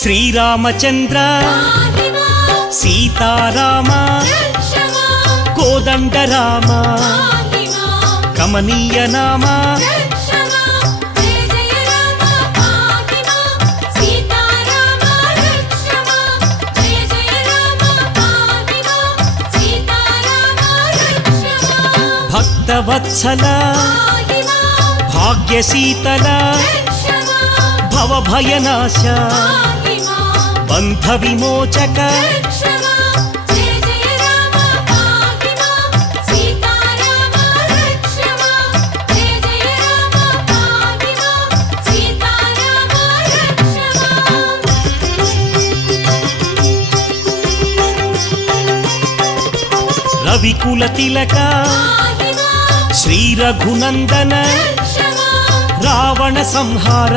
శ్రీరామచంద్ర సీతారామ కోదండరామ కమనీయ నామ భక్తవత్సల భాగ్యశీతల భవభయనాశ బంధ విమోచక రవికుల తిలక శ్రీ రఘునందన రావణ సంహార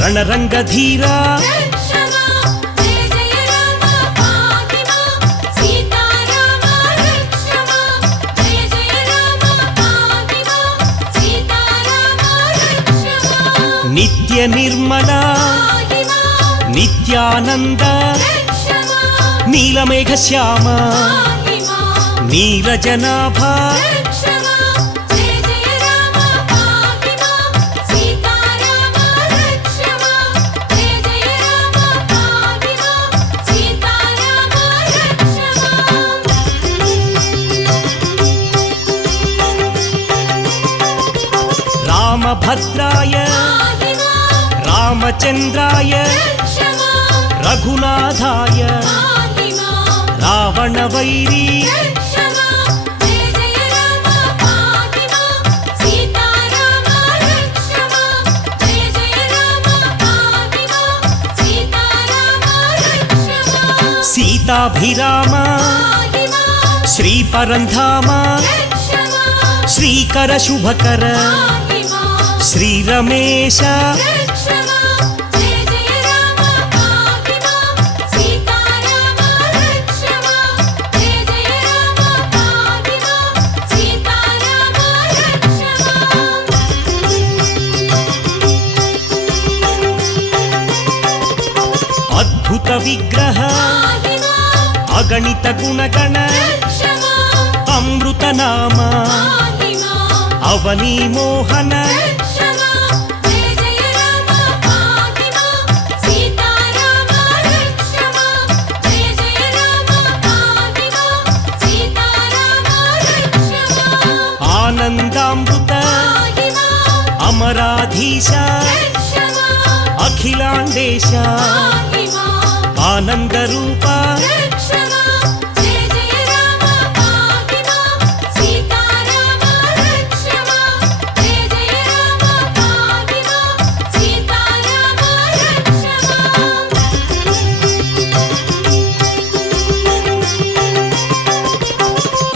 రణరంగధీర నిత్య నిర్మల నిత్యానంద నీలమేఘ శ్యామ నీరజనాభ రామభద్రాయ రామచంద్రాయ రఘునాథాయ రావణ వైరీ సీతాభిరామ శ్రీ పరంధామ శ్రీకర శుభకర శ్రీ రమేశ అద్భుత విగ్రహ అగణిత గుణగణ అమృత నామ అవనీ మోహన ఆనందామృత అమరాధీశ అఖిలాండేశ ఆనంద రూప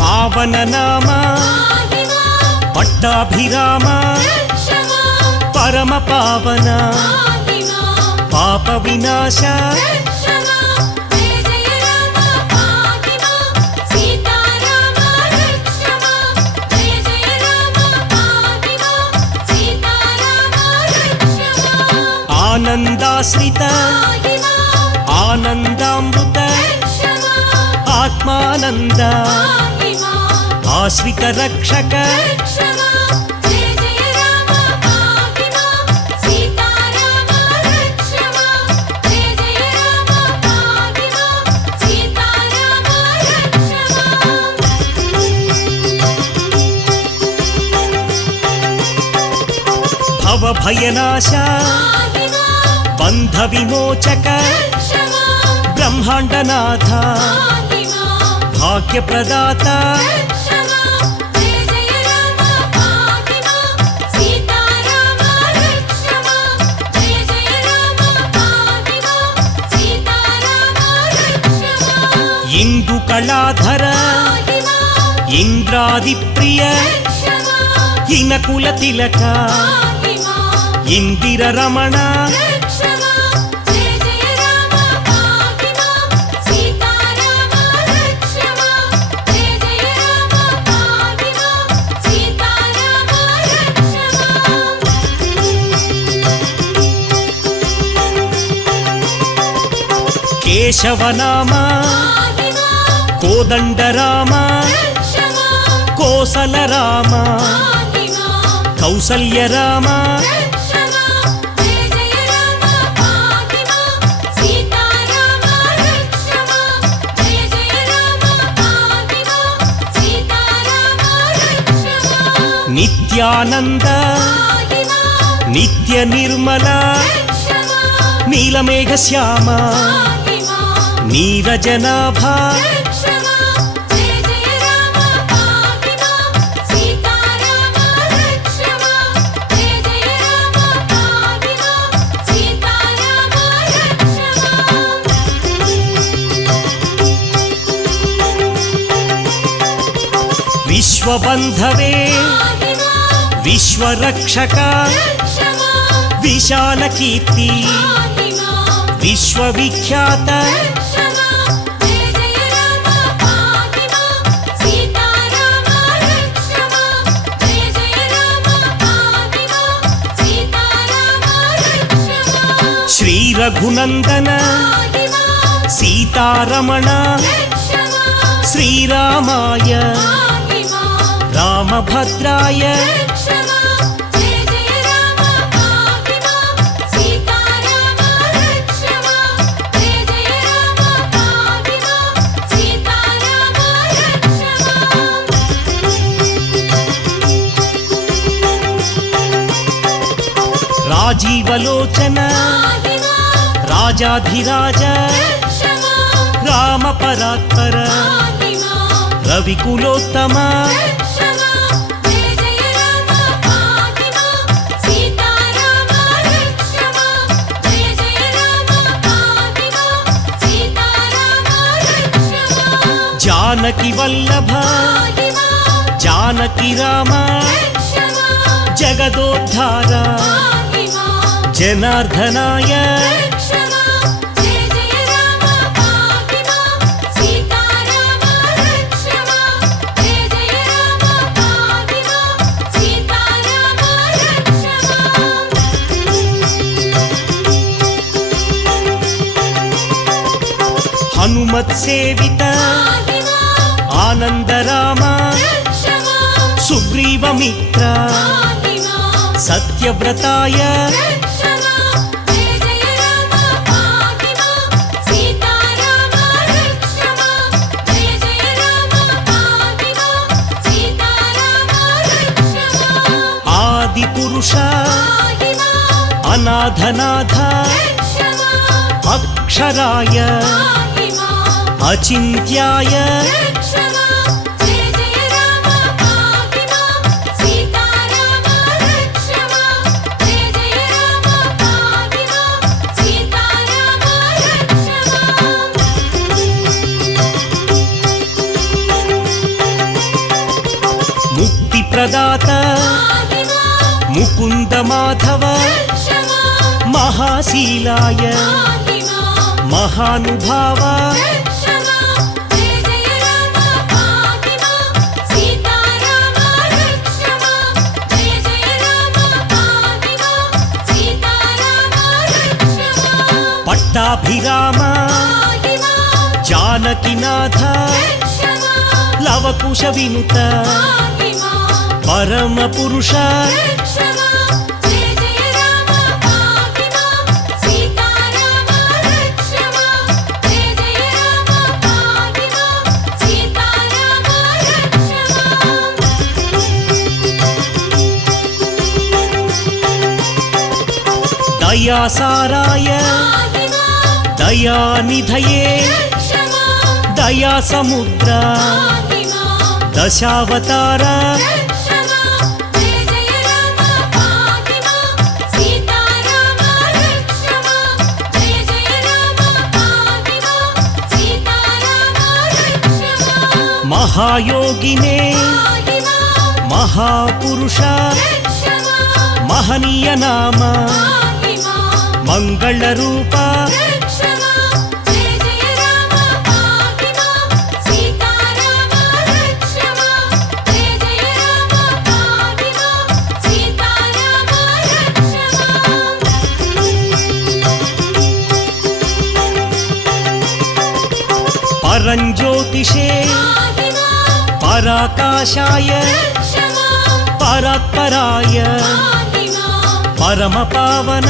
పావన నామ పట్టాభిరామ పరమ పావన పాప వినాశ ఆనందాశ్రిత ఆనందామృత ఆత్మానంద ఆశ్రిత రక్షక భవభయనాశ బంధ విమోచక బ్రహ్మాండనాథ భాగ్యప్రదాత ఇందు కళాధర ఇంద్రాది ప్రియ ఇనకుల తిలక ఇందిర రమణ కేశవనామ కోదండరామ కోసలరామ కౌసల్యరామ నిత్యానంద నిత్య నిర్మల నీలమేఘ శ్యామ నీరజనాభ విశ్వబంధవే విశ్వరక్షక విశాల కీర్తి విశ్వవిఖ్యాత శ్రీ రఘునందన సీతారమణ శ్రీరామాయ రామభద్రాయ రాజీవలోచన రాజాధిరాజ రామపరాత్పర రవికులోత్తమ జానకి వల్లభ జానకి రామ జగదోద్ధార జనార్దనాయ హనుమత్ సేవిత ఆనందరామ సుగ్రీవమిత్ర సత్యవ్రతాయ ఆదిపురుష అనాథనాథ అక్షరాయ అచింత్యాయ ముక్తి ప్రదాత ముకుంద మాధవ మహాశీలాయ మహానుభావ పట్టాభిరామ జానకినాథ లవకుశ వినుత పరమ పురుష దయాసారాయ దయానిధయే దయా సముద్ర దశావతార మహాయోగినే మహాపురుష మహనీయ నామ మంగళ రూప పరంజ్యోతిషే పరాకాశాయ పరాత్పరాయ పరమపావన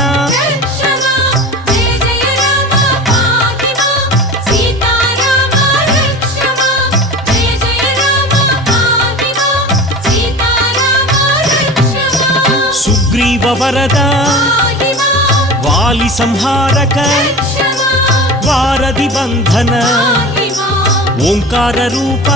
సుగ్రీవ వరద వాలి సంహారక వారధి బంధన ఓంకార రూప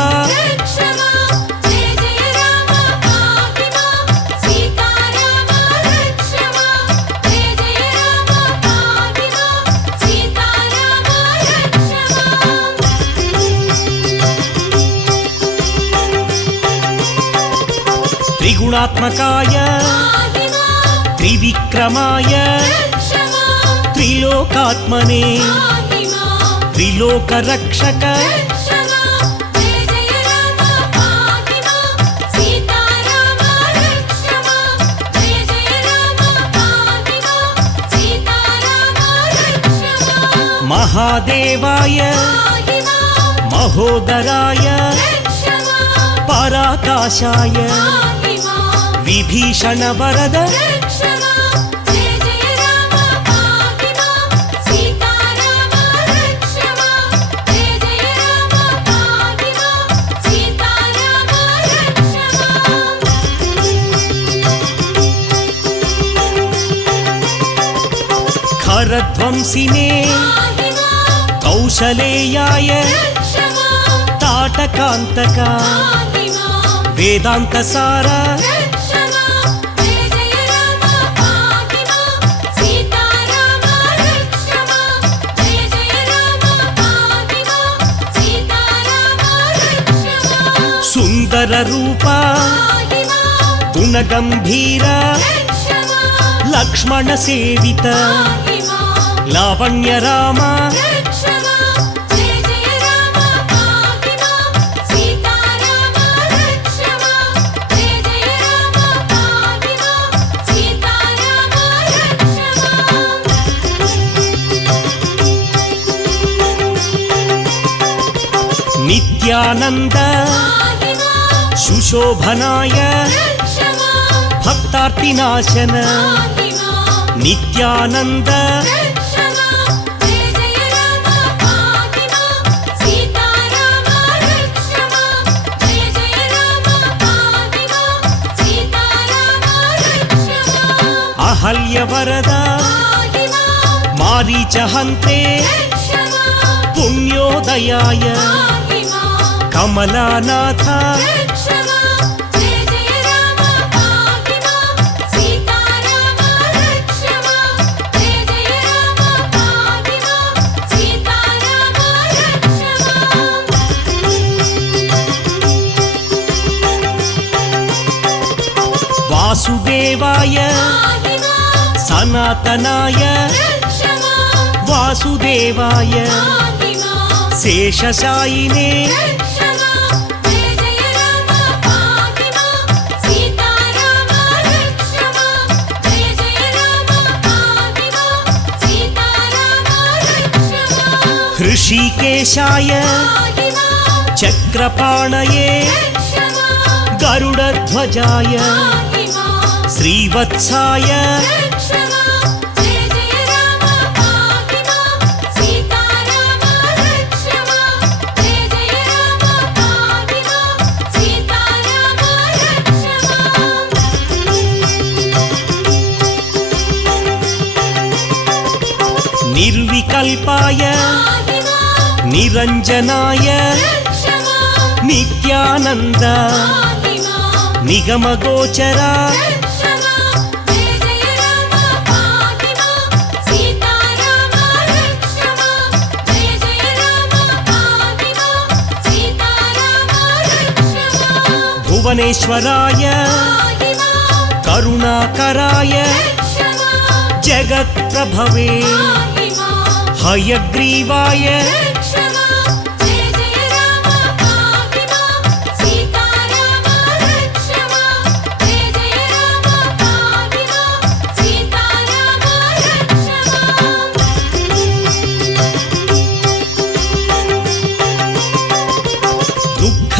త్రిగుణాత్మకాయ త్రివిక్రమాయ త్రిలోకాత్మనే త్రిలోకరక్షక మహాదేవాయ మహోదరాయ పరాకాశాయ విభీషణ వరద ఖరధ్వంసినే కౌశలేయాయ తాటకాంతక వేదాంత సార సుందర రూప గుణగంభీర లక్ష్మణ సేవిత లావణ్య రామ నిత్యానంద సుశోభనాయ భక్తార్తినాశన నిత్యానంద అహల్యవరద మారీచహంతే పుణ్యోదయాయ కమలానాథ వాసుదేవాయ సనాతనాయ వాసుదేవాయ శేషశాయినే హృషికేశాయ చక్రపాణయే గరుడధ్వజాయ శ్రీవత్సాయ నిర్వికల్పాయ నిరంజనాయ నిత్యానంద నిగమగోచర భువనేశ్వరాయ కరుణాకరాయ జగత్ప్రభవే హయగ్రీవాయ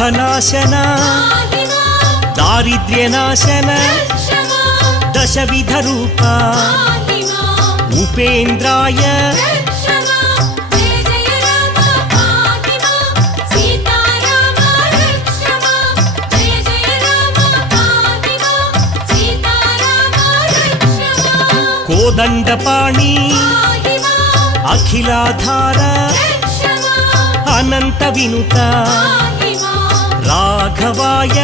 ದುಃಖನಾಶನ ದಾರಿದ್ರ್ಯನಾಶನ ದಶವಿಧ ರೂಪ ಉಪೇಂದ್ರಾಯ ಕೋದಂಡಪಾಣಿ ಅಖಿಲಾಧಾರ ಅನಂತ ವಿನುತ ರಾಘವಾಯ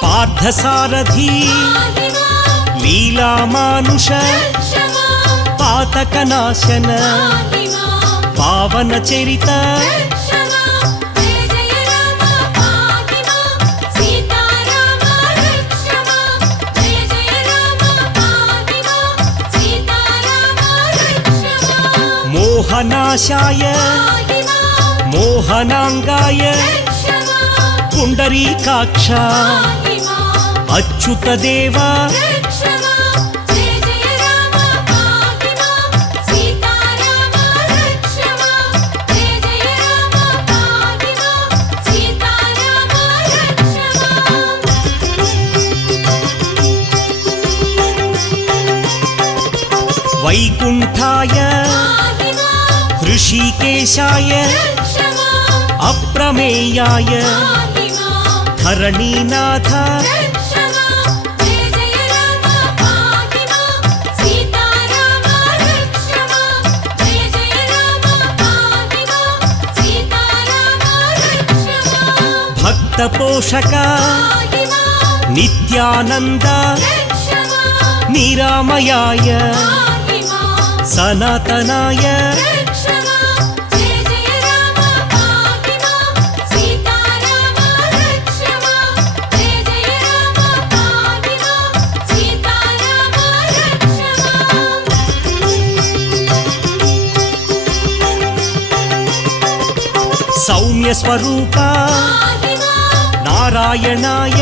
ಪಾರ್ಥಸಾರಥಿ ಲೀಲಾಮಾನುಷ ಪಾತಕನಾಶನ ಪಾವನ ಚರಿತ ಮೋಹನಾಶಾಯ ಮೋಹನಾಂಗಾಯ ಪುಂಡರೀಕಾಕ್ಷ ಅಚ್ಯುತ ದೇವ ವೈಕುಂಠಾಯ ಋಷಿಕೇಶಾಯ ಅಪ್ರಮೇಯಾಯ ಧರಣೀನಾಥ ಭಕ್ತ ಪೋಷಕ ನಿತ್ಯಾನಂದ ನಿರಾಮಯಾಯ ಸನಾತನಾಯ ಸೌಮ್ಯ ಸ್ವರೂಪ ನಾರಾಯಣಾಯ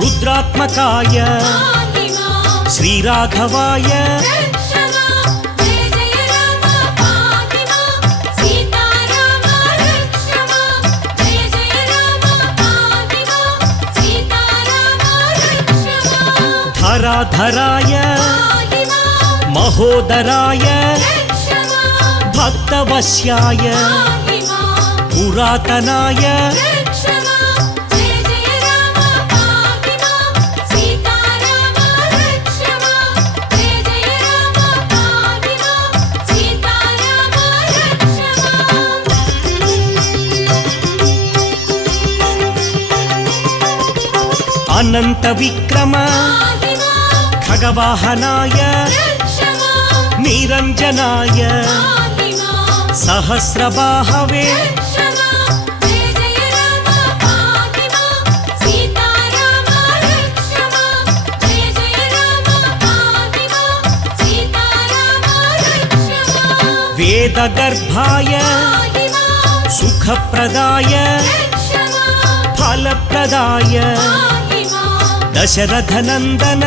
ರುದ್ರಾತ್ಮಕಾಯ ಶ್ರೀರಾಘವಾಯ ಧರಾಧರಾಯ ಮಹೋದರಾಯ ಭಕ್ತವಶ್ಯಾಯ ಪುರಾತನಾಯ ಅನಂತ ವಿಕ್ರಮ ಖಗವಾಹನಾಯ ನಿರಂಜನಾಯ ಸಹಸ್ರಬಾಹವೇ ವೇದಗರ್ಭಾಯ ಸುಖಪ್ರದಾಯ ಫಲಪ್ರದಾಯ ದಶರಥನಂದನ